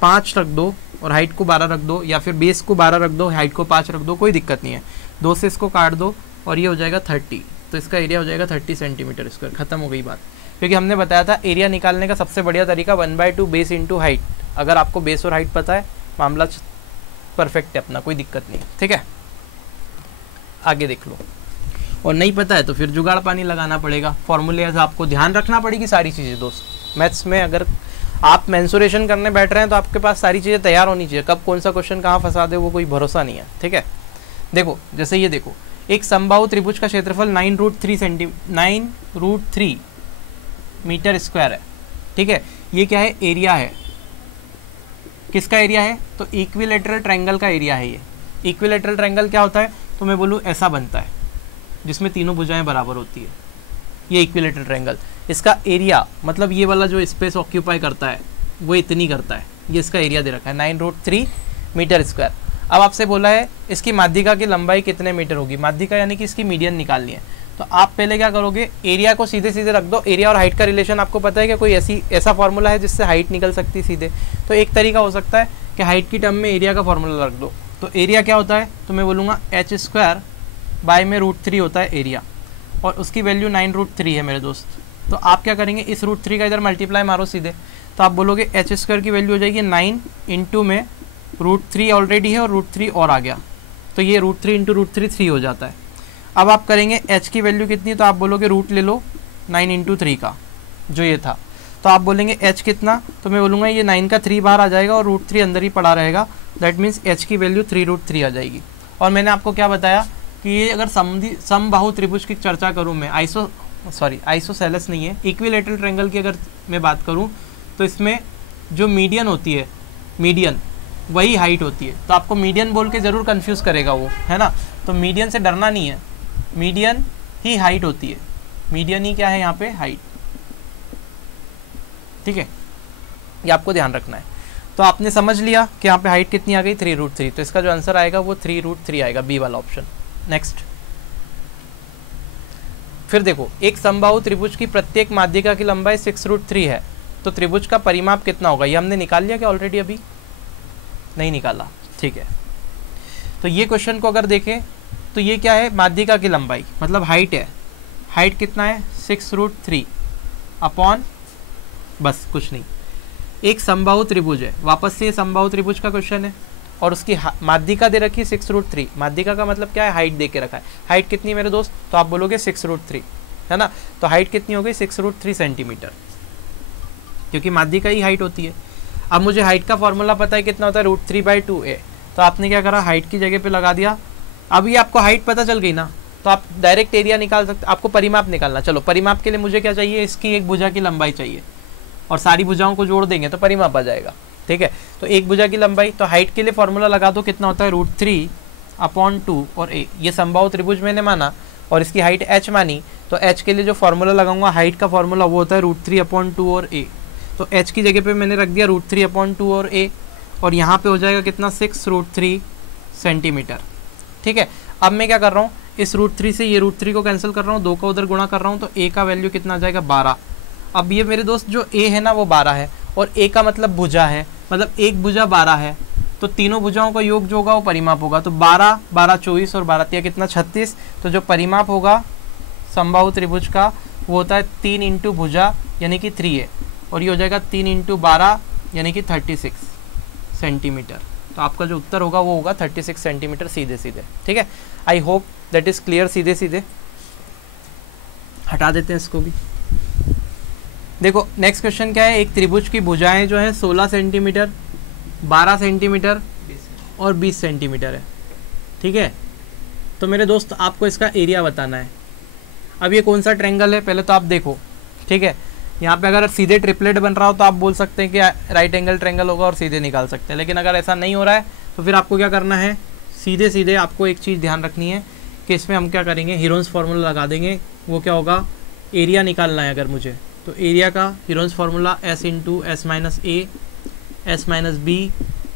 5 रख दो और हाइट को 12 रख दो, या फिर बेस को 12 रख दो हाइट को 5 रख दो, कोई दिक्कत नहीं है। 2 से इसको काट दो और ये हो जाएगा 30, तो इसका एरिया हो जाएगा 30 सेंटीमीटर स्क्वायर। खत्म हो गई बात। क्योंकि हमने बताया था एरिया निकालने का सबसे बढ़िया तरीका 1/2 बेस इंटू हाइट। अगर आपको बेस और हाइट पता है मामला परफेक्ट है अपना, कोई दिक्कत नहीं, ठीक है। आगे देख लो। और नहीं पता है तो फिर जुगाड़ पानी लगाना पड़ेगा, फॉर्मूले आपको ध्यान रखना पड़ेगी सारी चीज़ें दोस्त। मैथ्स में अगर आप मेंसुरेशन करने बैठ रहे हैं तो आपके पास सारी चीज़ें तैयार होनी चाहिए, कब कौन सा क्वेश्चन कहाँ फंसा दे वो कोई भरोसा नहीं है, ठीक है। देखो जैसे ये देखो, एक समबाहु त्रिभुज का क्षेत्रफल 9√3 मीटर स्क्वायर है, ठीक है। ये क्या है, एरिया है। किसका एरिया है, तो इक्विलेटरल ट्रायंगल का एरिया है ये। इक्विलेटरल ट्रायंगल क्या होता है, तो मैं बोलूँ ऐसा बनता है जिसमें तीनों भुजाएं बराबर होती है, ये इक्विलेटरल ट्रायंगल। इसका एरिया मतलब ये वाला जो स्पेस ऑक्यूपाई करता है वो इतनी करता है, ये इसका एरिया दे रखा है 9√3 मीटर स्क्वायर। अब आपसे बोला है इसकी माध्यिका की लंबाई कितने मीटर होगी, माध्यिका यानी कि इसकी मीडियन निकालनी है। तो आप पहले क्या करोगे, एरिया को सीधे सीधे रख दो। एरिया और हाइट का रिलेशन आपको पता है कि कोई ऐसा फॉर्मूला है जिससे हाइट निकल सकती है सीधे। तो एक तरीका हो सकता है कि हाइट की टर्म में एरिया का फॉर्मूला रख दो। तो एरिया क्या होता है, तो मैं बोलूँगा h² बाय में √3 होता है एरिया, और उसकी वैल्यू 9√3 है मेरे दोस्त। तो आप क्या करेंगे, इस √3 का इधर मल्टीप्लाई मारो सीधे, तो आप बोलोगे h² की वैल्यू हो जाएगी 9 इंटू में √3 ऑलरेडी है और √3 और आ गया, तो ये √3 इंटू √3 3 हो जाता है। अब आप करेंगे h की वैल्यू कितनी, तो आप बोलोगे रूट ले लो 9 इंटू 3 का जो ये था, तो आप बोलेंगे h कितना, तो मैं बोलूँगा ये 9 का 3 बाहर आ जाएगा और √3 अंदर ही पड़ा रहेगा। दैट मीन्स h की वैल्यू 3√3 आ जाएगी। और मैंने आपको क्या बताया कि ये अगर समबाहु त्रिभुज की चर्चा करूँ मैं, आइसोसेलेस नहीं है, इक्विलेटरल ट्रायंगल की अगर मैं बात करूँ तो इसमें जो मीडियन होती है, मीडियन वही हाइट होती है। तो आपको मीडियन बोल के ज़रूर कंफ्यूज करेगा वो, है ना। तो मीडियन से डरना नहीं है, मीडियन ही हाइट होती है। मीडियन ही क्या है यहाँ पे, हाइट, ठीक है, ये आपको ध्यान रखना है। तो आपने समझ लिया कि यहाँ पे हाइट कितनी आ गई 3√3, तो इसका जो आंसर आएगा वो 3√3 आएगा, बी वाला ऑप्शन। नेक्स्ट, फिर देखो एक समबाहु त्रिभुज की प्रत्येक माध्यिका की लंबाई 6√3 है, तो त्रिभुज का परिमाप कितना होगा, ये हमने निकाल लिया क्या ऑलरेडी, अभी नहीं निकाला, ठीक है। तो ये क्वेश्चन को अगर देखें तो ये क्या है, माध्यिका की लंबाई मतलब हाइट है। हाइट कितना है 6√3 अपॉन, बस कुछ नहीं, एक समबाहु त्रिभुज है, वापस से ये समबाहु त्रिभुज का क्वेश्चन है, और उसकी माध्यिका दे रखी है 6√3। माध्यिका का मतलब क्या है, हाइट दे के रखा है। हाइट कितनी है मेरे दोस्त, तो आप बोलोगे 6√3, है ना। तो हाइट कितनी हो गई, 6√3 सेंटीमीटर, क्योंकि माध्यिका ही हाइट होती है। अब मुझे हाइट का फॉर्मूला पता है कितना होता है, √3/2a। तो आपने क्या करा, हाइट की जगह पे लगा दिया। अब ये आपको हाइट पता चल गई ना, तो आप डायरेक्ट एरिया निकाल सकते। आपको परिमाप निकालना, चलो परिमाप के लिए मुझे क्या चाहिए, इसकी एक भुजा की लंबाई चाहिए, और सारी भुजाओं को जोड़ देंगे तो परिमाप आ जाएगा, ठीक है। तो एक भुजा की लंबाई, तो हाइट के लिए फॉर्मूला लगा दो, कितना होता है √3/2 और a। ये समबाहु त्रिभुज मैंने माना और इसकी हाइट h मानी, तो h के लिए जो फॉर्मूला लगाऊंगा, हाइट का फॉर्मूला वो होता है √3/2 और a। तो h की जगह पे मैंने रख दिया √3/2 और a, और यहाँ पे हो जाएगा कितना, 6√3 सेंटीमीटर, ठीक है। अब मैं क्या कर रहा हूँ, इस √3 से ये √3 को कैंसिल कर रहा हूँ, 2 का उधर गुणा कर रहा हूँ, तो a का वैल्यू कितना आ जाएगा, 12। अब ये मेरे दोस्त जो a है ना वो 12 है, और a का मतलब भुजा है, मतलब एक भुजा 12 है, तो तीनों भुजाओं का योग जो होगा वो परिमाप होगा। तो 12, 12, 24 और 12 तिया कितना, 36। तो जो परिमाप होगा समबाहु त्रिभुज का वो होता है 3 इंटू भुजा यानी कि 3a, और ये हो जाएगा 3 इंटू 12 यानी कि 36 सेंटीमीटर। तो आपका जो उत्तर होगा वो होगा 36 सेंटीमीटर सीधे सीधे, ठीक है। I hope that is clear. सीधे सीधे हटा देते हैं इसको भी। देखो नेक्स्ट क्वेश्चन क्या है, एक त्रिभुज की भुजाएं जो है 16 सेंटीमीटर, 12 सेंटीमीटर और 20 सेंटीमीटर है, ठीक है। तो मेरे दोस्त आपको इसका एरिया बताना है। अब ये कौन सा ट्रायंगल है पहले तो आप देखो, ठीक है। यहाँ पे अगर सीधे ट्रिपलेट बन रहा हो तो आप बोल सकते हैं कि राइट एंगल ट्रायंगल होगा और सीधे निकाल सकते हैं, लेकिन अगर ऐसा नहीं हो रहा है तो फिर आपको क्या करना है, सीधे सीधे आपको एक चीज़ ध्यान रखनी है कि इसमें हम क्या करेंगे, हीरोन्स फार्मूला लगा देंगे। वो क्या होगा, एरिया निकालना है अगर मुझे, तो एरिया का Heron's formula S into S minus A S minus B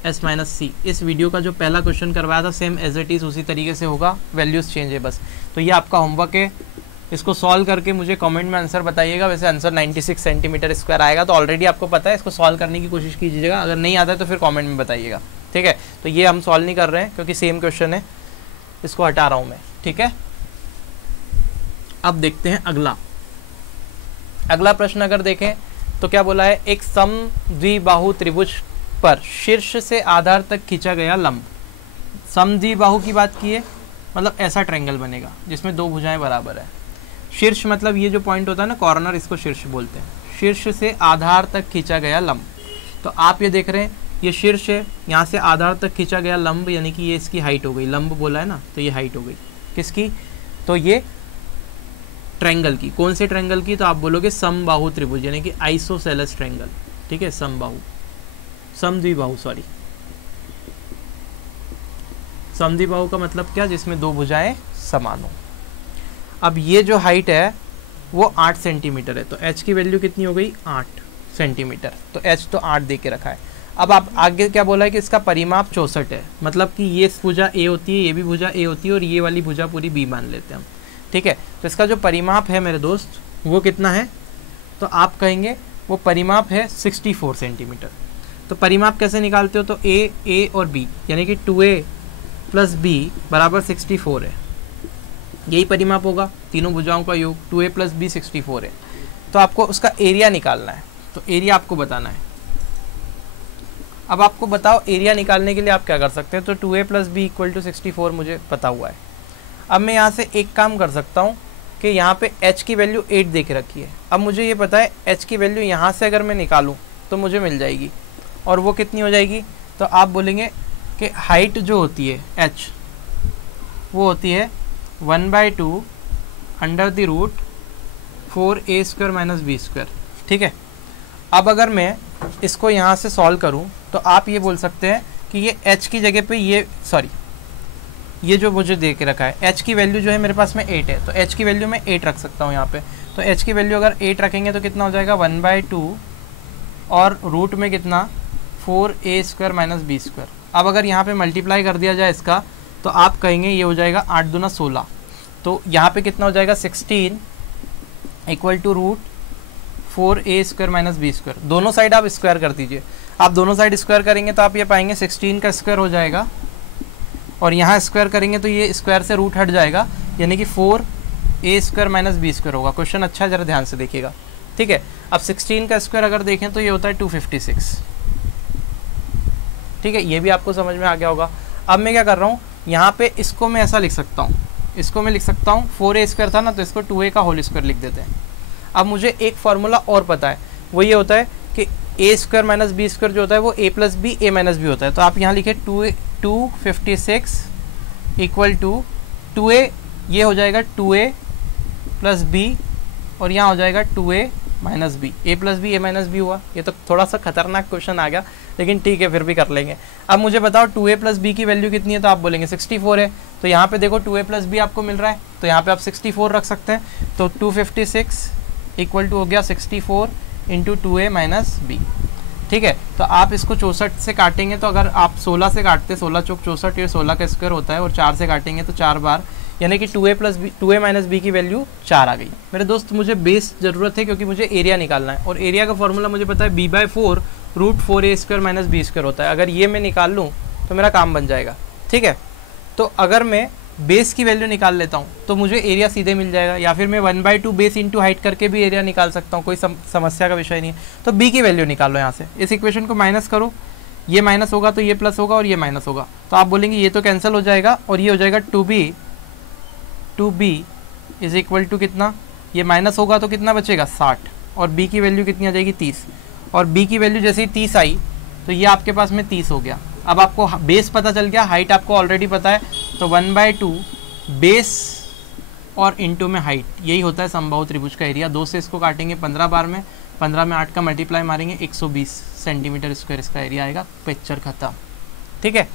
S minus C। इस वीडियो का जो पहला क्वेश्चन करवाया था सेम एज इट इज़ उसी तरीके से होगा, वैल्यूज़ चेंज है बस। तो ये आपका होमवर्क है, इसको सॉल्व करके मुझे कमेंट में आंसर बताइएगा। वैसे आंसर 96 सेंटीमीटर स्क्वायर आएगा, तो ऑलरेडी आपको पता है, इसको सॉल्व करने की कोशिश कीजिएगा। अगर नहीं आता है तो फिर कमेंट में बताइएगा, ठीक है। तो ये हम सॉल्व नहीं कर रहे हैं क्योंकि सेम क्वेश्चन है, इसको हटा रहा हूँ मैं, ठीक है। अब देखते हैं अगला प्रश्न। अगर देखें तो क्या बोला है, एक समद्विबाहु त्रिभुज पर शीर्ष से आधार तक खींचा गया लंब। समद्विबाहु की बात की है, मतलब ऐसा ट्रायंगल बनेगा जिसमें दो भुजाएं बराबर है। शीर्ष मतलब ये जो पॉइंट होता है ना कॉर्नर, इसको शीर्ष बोलते हैं। शीर्ष से आधार तक खींचा गया लंब, तो आप ये देख रहे हैं ये शीर्ष है, यहाँ से आधार तक खींचा गया लंब, यानी कि ये इसकी हाइट हो गई। लंब बोला है ना, तो ये हाइट हो गई किसकी, तो ये ट्रायंगल की। कौन से ट्रायंगल की, तो आप बोलोगे समबाहु त्रिभुज यानी कि आइसोसेलेस ट्रायंगल, ठीक है। समद्विबाहु समद्विबाहु का मतलब क्या, जिसमें दो भुजाएं समान हो। अब ये जो हाइट है वो 8 सेंटीमीटर है, तो h की वैल्यू कितनी हो गई, 8 सेंटीमीटर। तो h तो 8 दे के रखा है। अब आप आगे क्या बोला है कि इसका परिमाप 64 है, मतलब कि ये भुजा a होती है, ये भी भुजा a होती है, और ये वाली भुजा पूरी b मान लेते हैं हम, ठीक है। तो इसका जो परिमाप है मेरे दोस्त वो कितना है, तो आप कहेंगे वो परिमाप है 64 सेंटीमीटर। तो परिमाप कैसे निकालते हो, तो a और b यानी कि 2a प्लस b बराबर 64 है, यही परिमाप होगा, तीनों भुजाओं का योग। 2a प्लस b 64 है, तो आपको उसका एरिया निकालना है, तो एरिया आपको बताना है। अब आपको बताओ एरिया निकालने के लिए आप क्या कर सकते हैं, तो 2a plus b equal to 64 मुझे पता हुआ है। अब मैं यहाँ से एक काम कर सकता हूँ कि यहाँ पे h की वैल्यू 8 दे के रखी है। अब मुझे ये पता है h की वैल्यू यहाँ से अगर मैं निकालूँ तो मुझे मिल जाएगी, और वो कितनी हो जाएगी, तो आप बोलेंगे कि हाइट जो होती है h वो होती है 1/2 under the root 4a² minus b², ठीक है। अब अगर मैं इसको यहाँ से सॉल्व करूँ तो आप ये बोल सकते हैं कि ये h की जगह पे ये जो मुझे दे के रखा है, h की वैल्यू जो है मेरे पास में 8 है, तो h की वैल्यू मैं 8 रख सकता हूँ यहाँ पे। तो h की वैल्यू अगर 8 रखेंगे तो कितना हो जाएगा, 1/2 और रूट में कितना 4a² माइनस b²। अब अगर यहाँ पे मल्टीप्लाई कर दिया जाए इसका, तो आप कहेंगे ये हो जाएगा 8 दूना 16, तो यहाँ पे कितना हो जाएगा 16 equal to root 4a² minus b²। दोनों साइड आप स्क्वायर कर दीजिए। आप दोनों साइड स्क्वायर करेंगे तो आप ये पाएंगे 16 का स्क्वायर हो जाएगा, और यहाँ स्क्वायर करेंगे तो ये स्क्वायर से रूट हट जाएगा, यानी कि 4a² माइनस b² होगा। क्वेश्चन अच्छा है, ज़रा ध्यान से देखिएगा। ठीक है। अब 16 का स्क्वायर अगर देखें तो ये होता है 256, ठीक है, ये भी आपको समझ में आ गया होगा। अब मैं क्या कर रहा हूँ, यहाँ पे इसको मैं ऐसा लिख सकता हूँ, इसको मैं लिख सकता हूँ 4a स्क्वायर था ना, तो इसको 2a का होल स्क्वायर लिख देते हैं। अब मुझे एक फार्मूला और पता है, वो ये होता है कि a square minus B square जो होता है वो a plus B a minus B होता है। तो आप यहाँ लिखे 256 इक्वल टू 2a, ये हो जाएगा 2a प्लस बी, और यहाँ हो जाएगा 2a माइनस बी, ए प्लस बी ए माइनस बी हुआ। ये तो थोड़ा सा खतरनाक क्वेश्चन आ गया, लेकिन ठीक है फिर भी कर लेंगे। अब मुझे बताओ 2a प्लस बी की वैल्यू कितनी है, तो आप बोलेंगे 64 है। तो यहाँ पे देखो 2a प्लस बी आपको मिल रहा है, तो यहाँ पे आप 64 रख सकते हैं। तो 256 इक्वल टू हो गया 64 इंटू 2a माइनस बी, ठीक है। तो आप इसको 64 से काटेंगे, तो अगर आप 16 से काटते, 16 चौक 64, ये 16 का स्क्वायर होता है, और 4 से काटेंगे तो 4 बार, यानी कि 2a plus B 2a minus B की वैल्यू 4 आ गई। मेरे दोस्त मुझे बेस ज़रूरत है क्योंकि मुझे एरिया निकालना है, और एरिया का फॉर्मूला मुझे पता है b/4 root 4a square minus B square होता है। अगर ये मैं निकाल लूँ तो मेरा काम बन जाएगा, ठीक है। तो अगर मैं बेस की वैल्यू निकाल लेता हूँ तो मुझे एरिया सीधे मिल जाएगा, या फिर मैं 1/2 बेस इंटू हाइट करके भी एरिया निकाल सकता हूँ, कोई समस्या का विषय नहीं है। तो बी की वैल्यू निकालो यहाँ से, इस इक्वेशन को माइनस करो, ये माइनस होगा तो ये प्लस होगा, और ये माइनस होगा तो आप बोलेंगे ये तो कैंसिल हो जाएगा, और ये हो जाएगा 2b इज इक्वल टू कितना, ये माइनस होगा तो कितना बचेगा 60, और b की वैल्यू कितनी आ जाएगी 30, और b की वैल्यू जैसे ही 30 आई तो ये आपके पास में 30 हो गया। अब आपको बेस पता चल गया, हाइट आपको ऑलरेडी पता है, तो 1/2 बेस और इंटू में हाइट, यही होता है समबाहु त्रिभुज का एरिया। 2 से इसको काटेंगे 15 बार में, 15 में 8 का मल्टीप्लाई मारेंगे, 120 सेंटीमीटर स्क्वायर इसका एरिया आएगा। पिक्चर खत्म, ठीक है,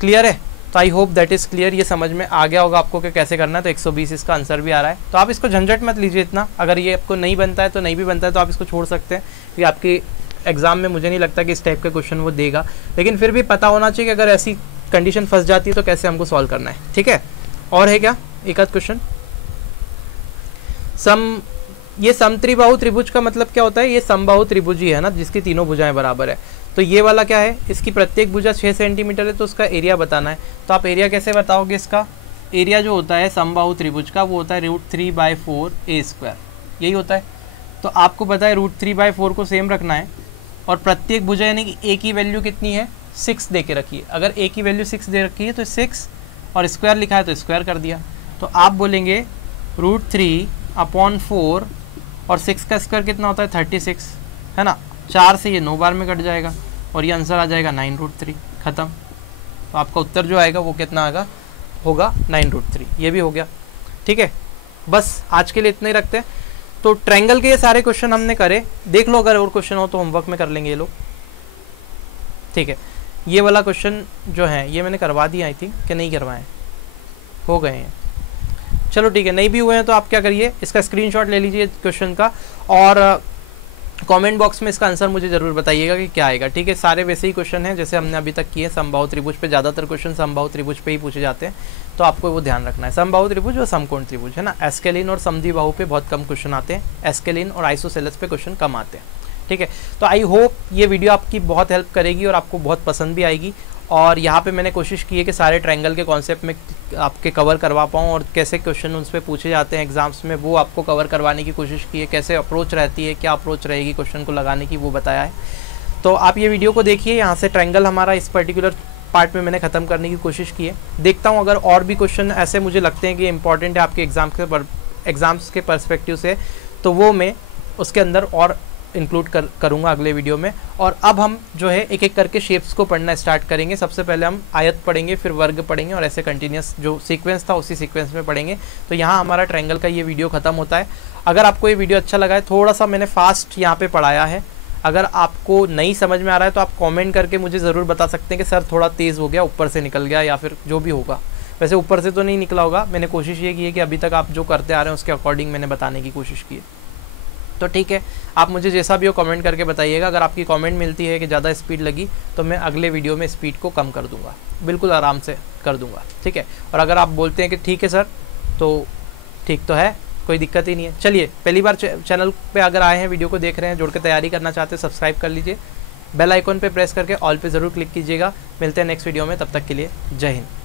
क्लियर है। तो I hope that is clear, ये समझ में आ गया होगा आपको कि कैसे करना है। तो 120 इसका आंसर भी आ रहा है, तो आप इसको झंझट मत लीजिए इतना। अगर ये आपको नहीं बनता है तो नहीं भी बनता है तो आप इसको छोड़ सकते हैं, कि आपकी एग्जाम में मुझे नहीं लगता कि इस टाइप का क्वेश्चन वो देगा, लेकिन फिर भी पता होना चाहिए कि अगर ऐसी कंडीशन फंस जाती है तो कैसे हमको सॉल्व करना है, ठीक है। और है क्या एक आध क्वेश्चन? ये समत्रिबाहु त्रिभुज का मतलब क्या होता है? ये समबाहु त्रिभुज ही है ना, जिसकी तीनों भुजाएं बराबर है। तो ये वाला क्या है, इसकी प्रत्येक भुजा 6 सेंटीमीटर है, तो उसका एरिया बताना है। तो आप एरिया कैसे बताओगे? इसका एरिया जो होता है समबाहु त्रिभुज का वो होता है √3/4a स्क्वायर, यही होता है। तो आपको पता है √3/4 को सेम रखना है, और प्रत्येक भुजा यानी कि a की वैल्यू कितनी है 6 दे के रखी है। अगर a की वैल्यू 6 दे रखी है तो 6, और स्क्वायर लिखा है तो स्क्वायर कर दिया। तो आप बोलेंगे √3/4 और 6 का स्क्वायर कितना होता है 36, है ना। 4 से ये 9 बार में कट जाएगा, और ये आंसर आ जाएगा 9√3, ख़त्म। तो आपका उत्तर जो आएगा वो कितना आएगा, होगा 9√3। ये भी हो गया, ठीक है। बस आज के लिए इतना ही रखते हैं। तो ट्रायंगल के ये सारे क्वेश्चन हमने करे, देख लो अगर और क्वेश्चन हो तो होमवर्क में कर लेंगे ये लोग, ठीक है। ये वाला क्वेश्चन जो है ये मैंने करवा दिया, आई थिंक कि नहीं करवाए, हो गए हैं। चलो ठीक है, नहीं भी हुए हैं तो आप क्या करिए, इसका स्क्रीनशॉट ले लीजिए क्वेश्चन का, और कमेंट बॉक्स में इसका आंसर मुझे ज़रूर बताइएगा कि क्या आएगा, ठीक है। सारे वैसे ही क्वेश्चन हैं जैसे हमने अभी तक किए समबाहु त्रिभुज पे। ज़्यादातर क्वेश्चन समबाहु त्रिभुज पे ही पूछे जाते हैं, तो आपको वो ध्यान रखना है। समबाहु त्रिभुज और समकोण त्रिभुज, है ना। एस्केलिन और समद्विबाहु पे बहुत कम क्वेश्चन आते हैं, एस्केलिन और आइसोसेलेस पे क्वेश्चन कम आते हैं, ठीक है। तो आई होप ये वीडियो आपकी बहुत हेल्प करेगी और आपको बहुत पसंद भी आएगी। और यहाँ पे मैंने कोशिश की है कि सारे ट्रायंगल के कॉन्सेप्ट में आपके कवर करवा पाऊँ, और कैसे क्वेश्चन उस पर पूछे जाते हैं एग्जाम्स में वो आपको कवर करवाने की कोशिश की है। कैसे अप्रोच रहती है, क्या अप्रोच रहेगी क्वेश्चन को लगाने की, वो बताया है। तो आप ये वीडियो को देखिए, यहाँ से ट्रायंगल हमारा इस पर्टिकुलर पार्ट में मैंने ख़त्म करने की कोशिश की है। देखता हूँ अगर और भी क्वेश्चन ऐसे मुझे लगते हैं कि इंपॉर्टेंट है आपके एग्ज़ाम्स के पर्सपेक्टिव से, तो वो मैं उसके अंदर और इंक्लूड करूँगा अगले वीडियो में। और अब हम जो है एक एक करके शेप्स को पढ़ना स्टार्ट करेंगे। सबसे पहले हम आयत पढ़ेंगे, फिर वर्ग पढ़ेंगे, और ऐसे कंटिन्यूस जो सीक्वेंस था उसी सीक्वेंस में पढ़ेंगे। तो यहाँ हमारा ट्रायंगल का ये वीडियो ख़त्म होता है। अगर आपको ये वीडियो अच्छा लगा है, थोड़ा सा मैंने फास्ट यहाँ पे पढ़ाया है, अगर आपको नहीं समझ में आ रहा है तो आप कमेंट करके मुझे ज़रूर बता सकते हैं कि सर थोड़ा तेज़ हो गया, ऊपर से निकल गया, या फिर जो भी होगा। वैसे ऊपर से तो नहीं निकला होगा, मैंने कोशिश ये की है कि अभी तक आप जो करते आ रहे हैं उसके अकॉर्डिंग मैंने बताने की कोशिश की है। तो ठीक है, आप मुझे जैसा भी हो कमेंट करके बताइएगा। अगर आपकी कमेंट मिलती है कि ज़्यादा स्पीड लगी तो मैं अगले वीडियो में स्पीड को कम कर दूंगा, बिल्कुल आराम से कर दूंगा, ठीक है। और अगर आप बोलते हैं कि ठीक है सर, तो ठीक तो है, कोई दिक्कत ही नहीं है। चलिए, पहली बार चैनल पे अगर आए हैं, वीडियो को देख रहे हैं, जुड़ के तैयारी करना चाहते हैं, सब्सक्राइब कर लीजिए, बेल आइकॉन पे प्रेस करके ऑल पे ज़रूर क्लिक कीजिएगा। मिलते हैं नेक्स्ट वीडियो में, तब तक के लिए जय हिंद।